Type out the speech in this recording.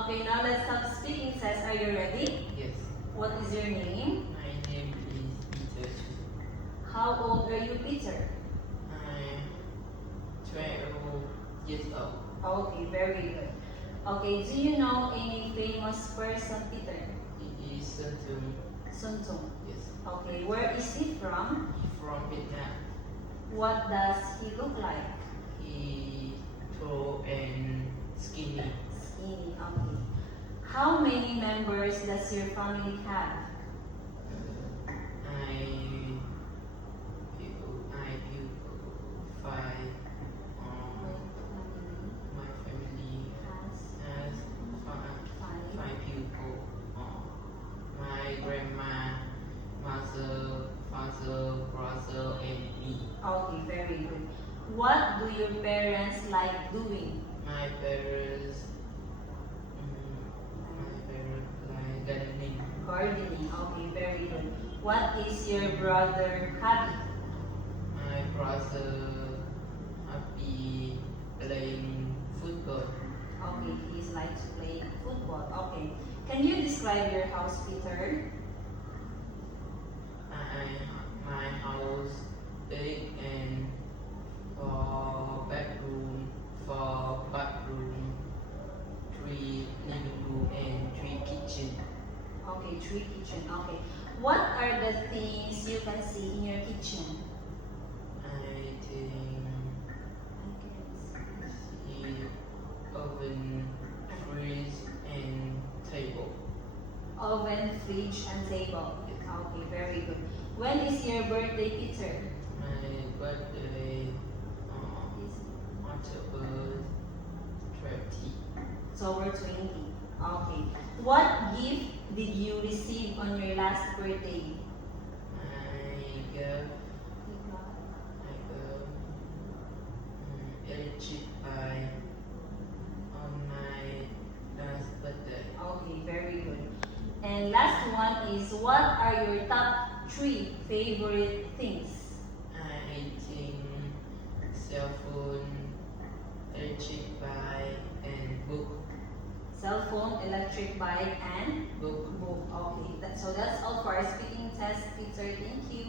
Okay, now let's start speaking test. Are you ready? Yes. What is your name? My name is Peter. How old are you, Peter? I'm 12 years old. Okay, very good. Okay, do you know any famous person, Peter? He is Sun. Sun Tzu. Yes. Okay, where is he from? He from Vietnam. What does he look like? He tall and skinny. Skinny, okay. How many members does your family have? I feel five. My family has five people. My grandma, mother, father, brother, and me. Okay, very good. What do your parents like doing? My parents like gardening. Gardening, okay, very good. What is your brother hobby? My brother happy playing football. Okay, he likes to play football. Okay. Can you describe your house, Peter? My house big and four bathroom, three living room, and three kitchen. Okay, 3 kitchen. Okay. What are the things you can see in your kitchen? I think see oven, fridge, and table. Oven, fridge, and table. Okay, very good. When is your birthday, Peter? My birthday October 30. October 20. Okay. What gift did you receive on your last birthday? I got electric bike on my last birthday. Okay, very good. And last one is, what are your top 3 favorite things? I think cell phone, electric bike, and book. Cell phone, electric bike, and Book. book. Okay, so that's all for our speaking test, Peter. Thank you.